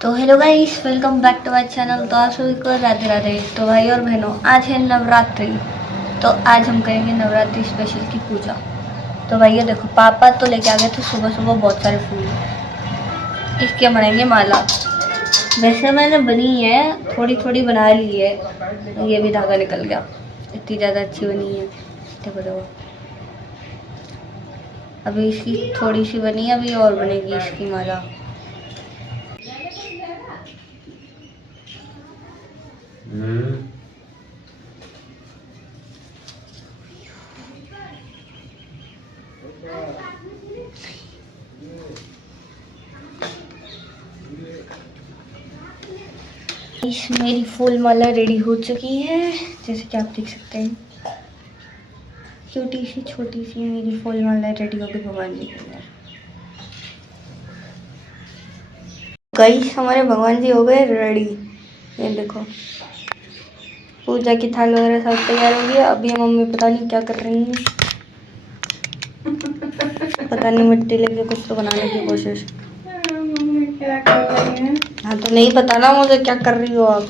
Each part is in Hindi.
तो hello guys, welcome back to my channel. तो आप सभी को राधे राधे। तो भाई और बहनों, आज है नवरात्रि। तो आज हम करेंगे नवरात्रि स्पेशल की पूजा। तो भाई ये देखो, पापा तो लेके आ गए थे सुबह सुबह बहुत सारे फूल। इसके बनाएंगे माला। वैसे मैंने बनी है, थोड़ी थोड़ी बना ली है। ये भी धागा निकल गया, इतनी ज़्यादा अच्छी बनी है। देखो देखो, अभी इसकी थोड़ी सी बनी है, अभी और बनेगी इसकी माला। मेरी फूल माला रेडी हो चुकी है, जैसे कि आप देख सकते हैं। क्यूटी सी छोटी सी मेरी फूल माला रेडी हो गई भगवान जी के लिए। गाइस, हमारे भगवान जी हो गए रेडी। ये देखो, पूजा की थाल वगैरह सब तैयार हो गया। अभी मम्मी पता नहीं क्या कर रही हैं। पता नहीं, मिट्टी लेके कुछ तो बनाने की कोशिश। मम्मी क्या कर रही है? हाँ तो नहीं पता ना मुझे क्या कर रही हो आप।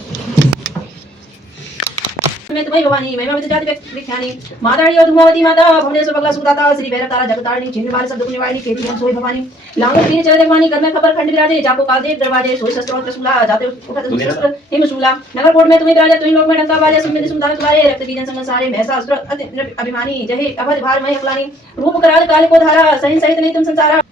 मैं तुम्हें भवानी महिमा विद जाति विख्यानी माताड़ी और धूमावती माता भुवनेश्वर बगला सुदाता श्री भैरव तारा जगतारिणी छिन्न बार शब्द पुण्यवाहिनी खेती हम सोई भवानी लांग तीन चले भवानी घर में खबर खंड विराजे जाको कालदेव दरवाजे सोई शस्त्र और त्रिशूला जाते उठत शस्त्र हिमशूला नगर कोट में तुम्हें विराजे तुम लोग में डंका बाजे सुमित सुंदर तुम्हारे रक्त बीजन संग सारे महसा अस्त्र अभिमानी जय अभद भार मय अकलानी रूप कराल काल को धारा सहित सहित नहीं तुम संसारा।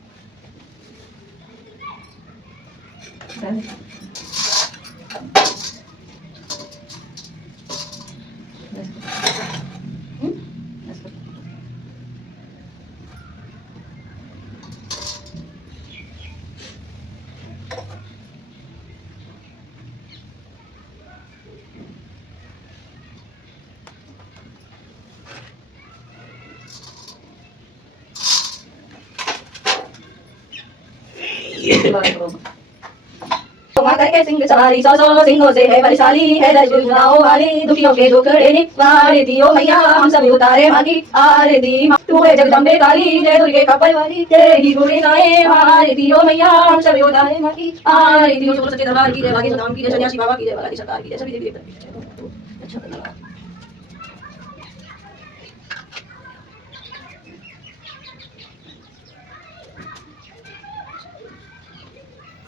माता के सिंह सवारी सौ सौ सिंहों से है बलशाली है दर्जुनाओं वाली दुखियों के दुखड़े निवारे दियो मैया हम सभी उतारे मांगी आरे दी तू है जगदम्बे काली जय दुर्गे कपल वाली तेरी गुणे गाए हारे दियो मैया हम सभी उतारे मांगी आरे दियो। जो सच्चे दरबार की जय, भागी सदाम की जय, सन्यासी बाबा की जय, बाला की सरकार की जय, सभी देवी देवता की जय। अच्छा धन्यवाद।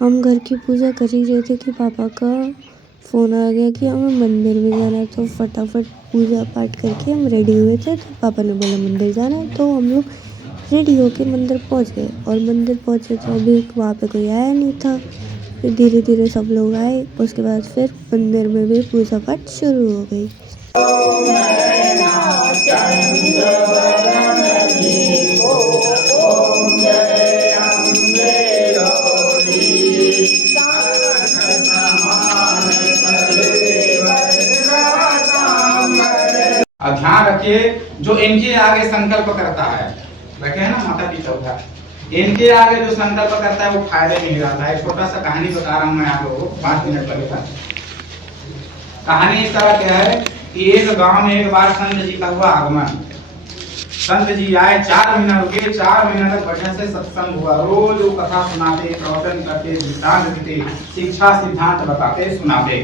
हम घर की पूजा कर ही रहे थे कि पापा का फ़ोन आ गया कि हमें मंदिर में जाना है। तो फटाफट पूजा पाठ करके हम रेडी हुए थे। तो पापा ने बोला मंदिर जाना है, तो हम लोग रेडी होके मंदिर पहुंच गए। और मंदिर पहुंचे तो अभी वहाँ पे कोई आया नहीं था। फिर धीरे धीरे सब लोग आए। उसके बाद फिर मंदिर में भी पूजा पाठ शुरू हो गई। ध्यान रखिए, जो इनके आगे संकल्प करता है, रखे है ना माता की चौथा, इनके आगे जो संकल्प करता है वो फायदे नहीं रहता है। छोटा सा कहानी बता रहा हूँ मैं आप लोगों को, 5 मिनट पहले का कहानी। इस तरह क्या है कि एक गांव में एक बार संत जी का हुआ आगमन। संत जी आए, 4 महीना रुके, 4 महीना तक बढ़िया से सत्संग हुआ। रोज वो कथा सुनाते, प्रवचन करते, दृष्टांत देते, शिक्षा सिद्धांत बताते, सुनाते।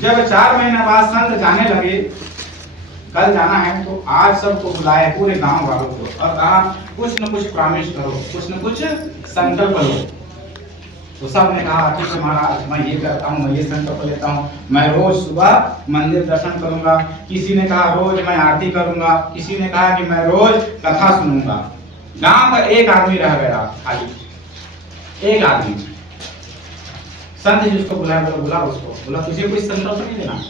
जब 4 महीना बाद संत जाने लगे, कल जाना है, तो आज सबको बुलाए, पूरे गांव वालों को, और कहा कुछ न कुछ प्रॉमिस करो, कुछ न कुछ संकल्प लो। तो सब ने कहा ठीक है महाराज, मैं ये करता हूँ, मैं ये संकल्प लेता हूँ, मैं रोज सुबह मंदिर दर्शन करूंगा। किसी ने कहा रोज मैं आरती करूंगा, किसी ने कहा कि मैं रोज कथा सुनूंगा। गांव का एक आदमी रह गया खाली, एक आदमी। संत जी उसको बुलाया, बोला उसको, बोला तुझे कोई संकल्प नहीं लेना।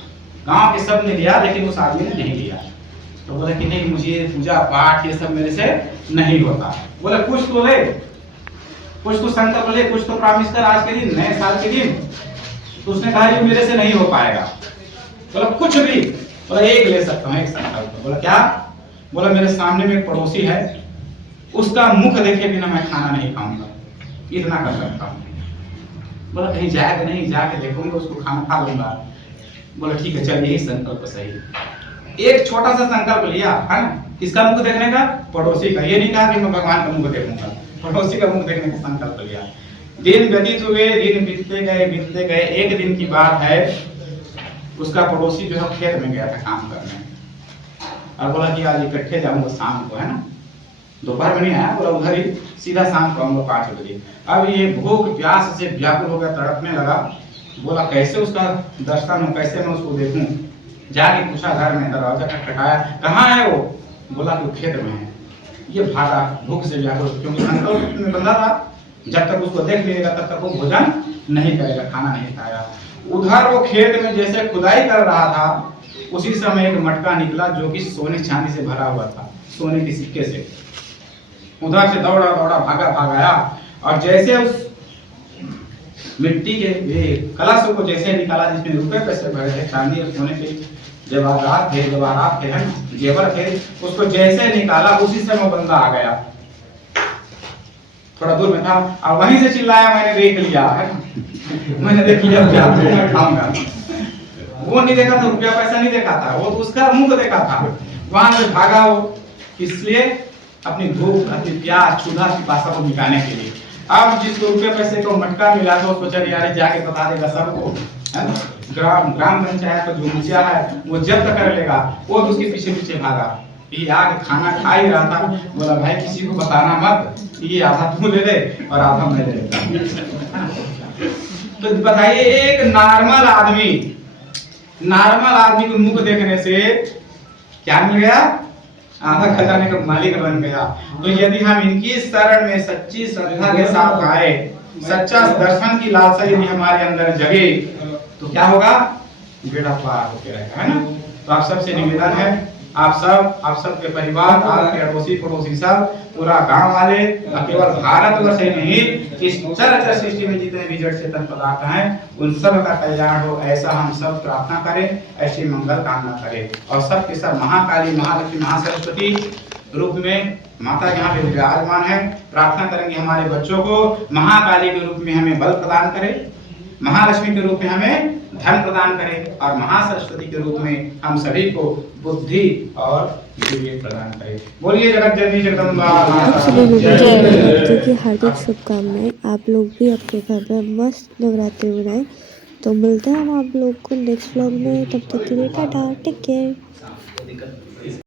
गांव के सब ने लिया, लेकिन उस आदमी ने नहीं लिया। तो बोला कि नहीं, मुझे पूजा पाठ ये सब मेरे से नहीं होता। बोला कुछ तो ले, कुछ तो संकल्प ले, कुछ तो प्रॉमिस कर आज के दिन, नए साल के दिन। तो उसने कहा कि मेरे से नहीं हो पाएगा। बोला कुछ भी। बोला एक ले सकता हूँ, एक संकल्प। बोला क्या? बोला मेरे सामने में एक पड़ोसी है, उसका मुख देखे बिना मैं खाना नहीं खाऊंगा, इतना कर सकता हूँ। बोला कहीं जाएगा नहीं, जाके देखूंगा, उसको खाना खा लूंगा। बोला ठीक है, चल यही संकल्प सही। एक छोटा सा संकल्प लिया, है ना, किसका मुख देखने का? पड़ोसी का। ये नहीं कहा कि मैं भगवान का मुख देखूंगा, पड़ोसी का मुख देखने का संकल्प लिया। दिन व्यतीत हुए, दिन बीतते गए। एक दिन की बात है, उसका पड़ोसी जो है खेत में गया था काम करने और बोला कि आज इकट्ठे जाऊंगा शाम को, है ना, दोपहर में नहीं आया, बोला उधर ही सीधा शाम को आऊंगा 5 बजे। अब ये भूख प्यास से व्याकुल हो गया, तड़पने लगा, बोला कैसे उसका दर्शन हो, कैसे मैं उसको देखूं। जाके पूछा घर में, दरवाजा खटखटाया, कहाँ है वो, बोला कि वो खेत में है। ये भागा भूख से व्याकुल, क्योंकि संकल्प में बंधा था जब तक उसको देख लेगा तब तक वो भोजन नहीं करेगा, खाना नहीं खाएगा। उधर वो खेत में जैसे खुदाई कर रहा था, उसी समय एक मटका निकला जो कि सोने चांदी से भरा हुआ था, सोने के सिक्के से। उधर से दौड़ा दौड़ा भागा और जैसे उस मिट्टी के कलश को जैसे निकाला जिसमें रुपए पैसे भरे थे, चांदी और सोने के जवाहरात थे, जेवर थे, उसको जैसे निकाला उसी समय वो बंदा आ गया। थोड़ा दूर में था और वहीं से चिल्लाया, मैंने देख लिया है, मैंने देख लिया क्या खाऊंगा। वो नहीं देखा था, रुपया पैसा नहीं देखा था, वो तो उसका मुंह को देखा था। वहां से भागा वो, इसलिए अपनी भूख, अपनी प्यास, क्षुधा की पिपासा को मिटाने के लिए। अब जिसको रुपये पैसे को मटका मिला था उसको चल यार जाके बता देगा सबको, है ना, ग्राम पंचायत का जो मुखिया है वो जब्त कर लेगा। वो भी उसके पीछे पीछे भागा। ये आके खाना खा ही रहा था, बोला भाई किसी को बताना मत, ये आधा तू ले ले और आधा मैं ले लेता। तो बताइए, एक नॉर्मल आदमी को मुख देखने से क्या मिल गया, आधा खजाने का मालिक बन गया। तो यदि हम इनकी शरण में सच्ची श्रद्धा के साथ आए, सच्चा दर्शन की लालसा यदि हमारे अंदर जगे, तो क्या होगा, बेड़ा पार होके रहेगा, है ना। तो आप सबसे निवेदन है, आप सब के परिवार, आपके अड़ोसी पड़ोसी सब, पूरा गांव वाले, केवल भारतवर्ष ही नहीं, इस चराचर सृष्टि में जितने भी जड़ चेतन पदार्थ हैं उन सब का कल्याण हो, ऐसा हम सब प्रार्थना करें, ऐसी मंगल कामना करें। और सब के सब महाकाली, महालक्ष्मी, महासरस्वती रूप में माता यहाँ पे विराजमान है। प्रार्थना करेंगे हमारे बच्चों को महाकाली के रूप में हमें बल प्रदान करे, महालक्ष्मी के रूप में हमें धन प्रदान करे और महासरस्वती के रूप में हम सभी को बुद्धि और विवेक प्रदान करे। बोलिए जगत जननी जगदम्बा आप सभी लोगों को नवरात्रि की हार्दिक शुभकामनाएं। आप लोग भी अपने घर में मस्त नवरात्रि मनाएं। तो मिलते हैं हम आप लोग को नेक्स्ट व्लॉग में, तब तक के लिए टाटा, टेक केयर।